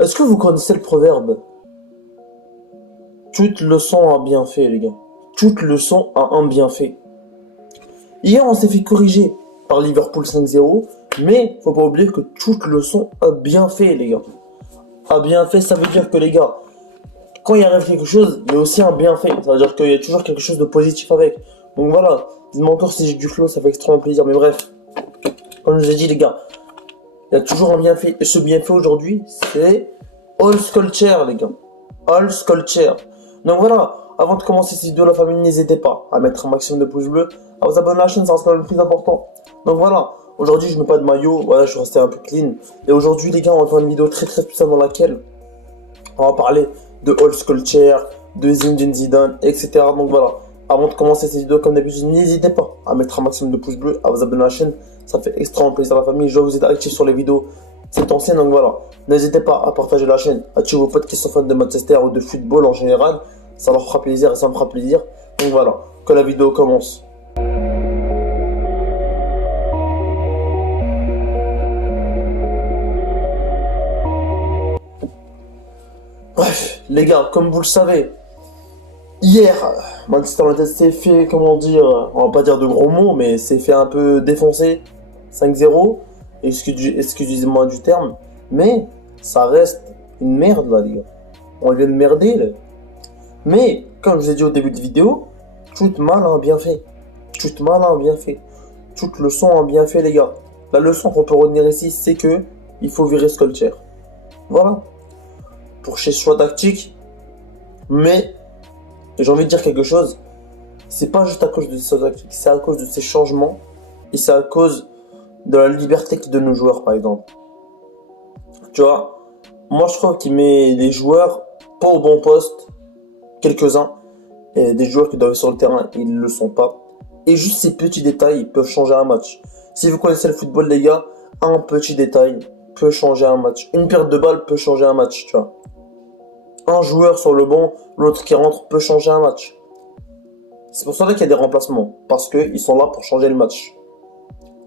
Est-ce que vous connaissez le proverbe? Toute leçon a un bienfait, les gars. Toute leçon a un bienfait. Hier, on s'est fait corriger par Liverpool 5-0, mais faut pas oublier que toute leçon a bien fait, les gars. A bien fait, ça veut dire que, les gars, quand il arrive quelque chose, il y a aussi un bienfait. Ça veut dire qu'il y a toujours quelque chose de positif avec. Donc voilà, dites-moi encore si j'ai du flow, ça fait extrêmement plaisir. Mais bref, comme je vous ai dit, les gars, il y a toujours un bienfait. Et ce bienfait aujourd'hui, c'est All Sculpture, les gars. All Sculpture. Donc voilà, avant de commencer cette vidéo, la famille, n'hésitez pas à mettre un maximum de pouces bleus, à vous abonner à la chaîne, ça reste quand même le plus important. Donc voilà, aujourd'hui je mets pas de maillot, voilà, je suis resté un peu clean. Et aujourd'hui les gars, on va faire une vidéo très spéciale dans laquelle on va parler de All Sculpture, de Zinedine Zidane, etc. Donc voilà, avant de commencer cette vidéo, comme d'habitude, n'hésitez pas à mettre un maximum de pouces bleus, à vous abonner à la chaîne, ça fait extrêmement plaisir à la famille. Je dois vous être actif sur les vidéos cette ancienne, donc voilà. N'hésitez pas à partager la chaîne, à tuer vos potes qui sont fans de Manchester ou de football en général. Ça leur fera plaisir et ça me fera plaisir. Donc voilà, que la vidéo commence. Bref, les gars, comme vous le savez, hier, Manchester United s'est fait, comment dire, on va pas dire de gros mots, mais s'est fait un peu défoncer 5-0. Excusez-moi du terme, mais ça reste une merde là, les gars. On vient de merder là. Mais, comme je vous ai dit au début de vidéo, toute mal a un bienfait. Toute mal a un bienfait. Toute leçon a un bienfait, les gars. La leçon qu'on peut retenir ici, c'est que il faut virer Sculpture. Voilà. Pour ses choix tactiques. Mais, j'ai envie de dire quelque chose. C'est pas juste à cause de ses choix tactiques, c'est à cause de ses changements. Et c'est à cause de la liberté qu'il donne aux joueurs, par exemple. Tu vois, moi je trouve qu'il met les joueurs pas au bon poste. Quelques-uns, et des joueurs qui doivent être sur le terrain, ils ne le sont pas. Et juste ces petits détails peuvent changer un match. Si vous connaissez le football, les gars, un petit détail peut changer un match. Une perte de balle peut changer un match, tu vois. Un joueur sur le banc, l'autre qui rentre peut changer un match. C'est pour ça qu'il y a des remplacements, parce qu'ils sont là pour changer le match.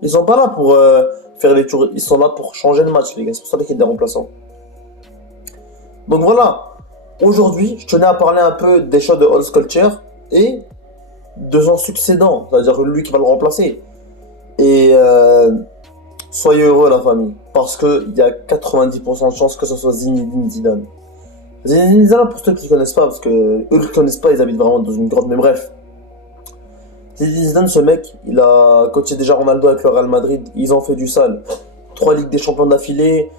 Ils sont pas là pour faire les tours, ils sont là pour changer le match, les gars. C'est pour ça qu'il y a des remplaçants. Donc voilà. Aujourd'hui, je tenais à parler un peu des choix de All Sculpture et de son succédant, c'est-à-dire lui qui va le remplacer. Et soyez heureux la famille, parce qu'il y a 90% de chances que ce soit Zinedine Zidane. Zinedine Zidane, pour ceux qui ne connaissent pas, parce que eux qui ne connaissent pas, ils habitent vraiment dans une grotte, mais bref. Zinedine Zidane, ce mec, il a coaché déjà Ronaldo avec le Real Madrid, ils ont fait du sale. 3 Ligues des Champions d'affilée.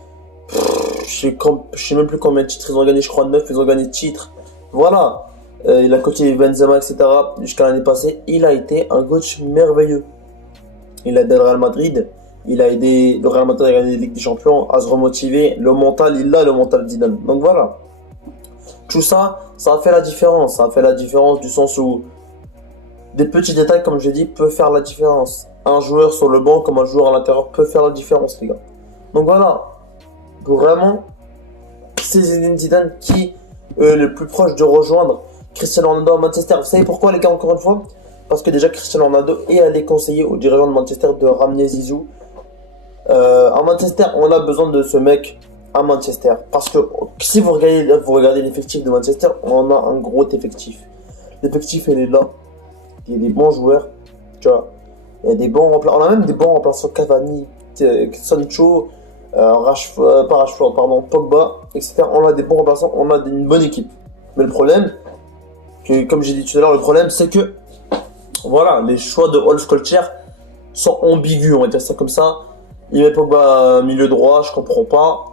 Je sais même plus combien de titres ils ont gagné, je crois 9, ils ont gagné de titres. Voilà, il a coaché Benzema, etc. jusqu'à l'année passée. Il a été un coach merveilleux. Il a aidé le Real Madrid, il a aidé le Real Madrid à gagner la Ligue des Champions, à se remotiver. Le mental, il a le mental Zidane. Donc voilà, tout ça, ça a fait la différence. Ça a fait la différence du sens où des petits détails, comme je dis, peuvent faire la différence. Un joueur sur le banc comme un joueur à l'intérieur peut faire la différence, les gars. Donc voilà. Vraiment, c'est Zinedine Zidane qui est le plus proche de rejoindre Cristiano Ronaldo à Manchester. Vous savez pourquoi, les gars, encore une fois? Parce que déjà Cristiano Ronaldo est allé conseiller aux dirigeants de Manchester de ramener Zizou. À Manchester, on a besoin de ce mec à Manchester. Parce que si vous regardez l'effectif de Manchester, on a un gros effectif. L'effectif, il est là. Il y a des bons joueurs. Tu vois. Il y a des bons remplaçants. On a même des bons remplaçants. Cavani, Sancho. Pogba, etc. On a des bons remplaçants, on a une bonne équipe. Mais le problème, comme j'ai dit tout à l'heure, le problème c'est que voilà, les choix de All Sculpture sont ambigus, on va dire ça comme ça. Il met Pogba milieu droit, je comprends pas.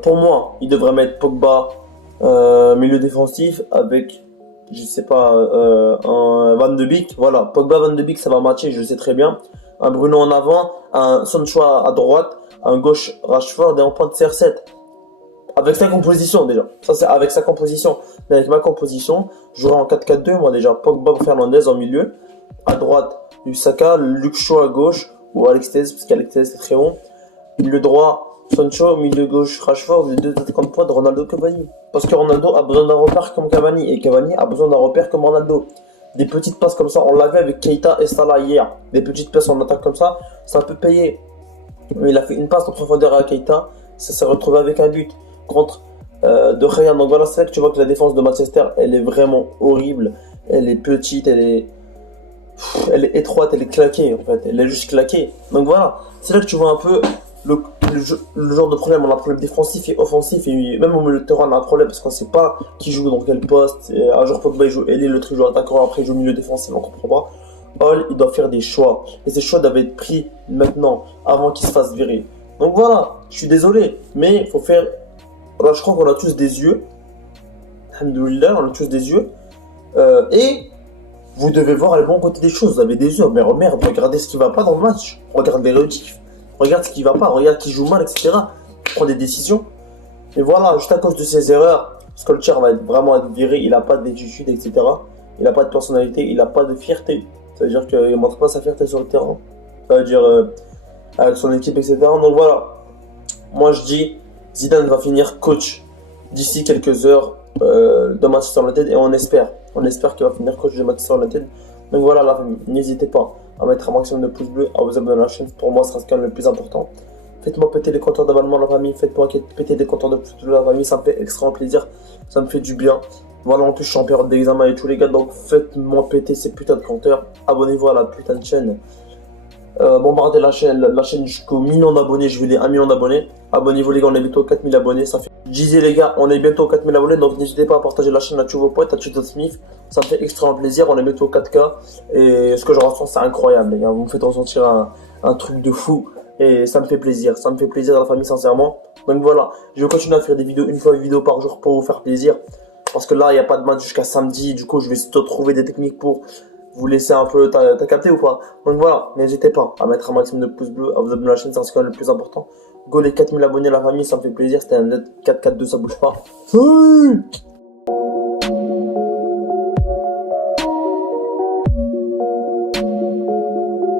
Pour moi, il devrait mettre Pogba milieu défensif avec, je sais pas, un Van de Beek. Voilà, Pogba, Van de Beek, ça va matcher, je le sais très bien. Un Bruno en avant, un Sancho à droite. Un gauche Rashford et en pointe CR7. Avec sa composition déjà. Ça c'est avec sa composition. Mais avec ma composition, je jouerai en 4-4-2 moi déjà. Pogba Fernandez en milieu. À droite, Lusaka, Luke Shaw à gauche. Ou Alex Telles, parce qu'Alex Telles c'est très bon. Milieu droit, Sancho. Milieu gauche, Rashford. Les deux attaquants de pointe de Ronaldo Cavani. Parce que Ronaldo a besoin d'un repère comme Cavani. Et Cavani a besoin d'un repère comme Ronaldo. Des petites passes comme ça, on l'avait avec Keita et Salah hier. Des petites passes en attaque comme ça peut payer. Mais il a fait une passe en profondeur à Keita, ça s'est retrouvé avec un but contre De Gea. Donc voilà, c'est là que tu vois que la défense de Manchester, elle est vraiment horrible. Elle est petite, elle est étroite, elle est claquée en fait, elle est juste claquée. Donc voilà, c'est là que tu vois un peu le genre de problème. On a un problème défensif et offensif, et même au milieu de terrain on a un problème parce qu'on sait pas qui joue dans quel poste. Et un jour Pogba il joue ailier, l'autre il joue attaquant, après il joue milieu défensif, on comprend pas. Hall il doit faire des choix, et ces choix doivent être pris maintenant, avant qu'il se fasse virer. Donc voilà, je suis désolé, mais il faut faire. Là je crois qu'on a tous des yeux, alhamdoulilah, on a tous des yeux, et vous devez voir les bons côtés des choses. Vous avez des yeux, mais merde, regardez ce qui va pas dans le match. Regarde les réactifs. Regarde ce qui va pas, regarde qui joue mal, etc. Prends des décisions. Et voilà, juste à cause de ces erreurs, Solskjaer va vraiment être viré. Il n'a pas d'attitude, etc. Il n'a pas de personnalité, il n'a pas de fierté. Ça veut dire qu'il ne montre pas sa fierté sur le terrain. Ça veut dire avec son équipe, etc. Donc voilà. Moi je dis, Zidane va finir coach d'ici quelques heures de Manchester United, et on espère qu'il va finir coach de Manchester United. Donc voilà, la famille, n'hésitez pas à mettre un maximum de pouces bleus, à vous abonner à la chaîne. Pour moi, ce sera ce qui est le plus important. Faites-moi péter les compteurs d'abonnement, la famille. Faites-moi péter les compteurs de pouces bleus, la famille. Ça me fait extrêmement plaisir, ça me fait du bien. Voilà, en plus je suis en période d'examen et tout les gars, donc faites-moi péter ces putains de compteurs. Abonnez-vous à la putain de chaîne. Bombardez la chaîne jusqu'au million d'abonnés. Je veux les 1 million d'abonnés. Abonnez-vous les gars, on est bientôt 4000 abonnés. Ça fait... Je disais les gars, on est bientôt 4000 abonnés, donc n'hésitez pas à partager la chaîne à tous vos potes, à Twitter Smith. Ça me fait extrêmement plaisir, on est bientôt 4K. Et ce que je ressens, c'est incroyable les gars. Vous me faites ressentir un truc de fou. Et ça me fait plaisir, la famille, sincèrement. Donc voilà, je vais continuer à faire des vidéos, une fois une vidéo par jour pour vous faire plaisir. Parce que là, il n'y a pas de match jusqu'à samedi. Du coup, je vais trouver des techniques pour vous laisser un peu. T'as capté ou pas? Donc voilà, n'hésitez pas à mettre un maximum de pouces bleus, à vous abonner à la chaîne, c'est ce qui est le plus important. Go les 4000 abonnés, la famille, ça me fait plaisir. C'était un net 4-4-2, ça bouge pas.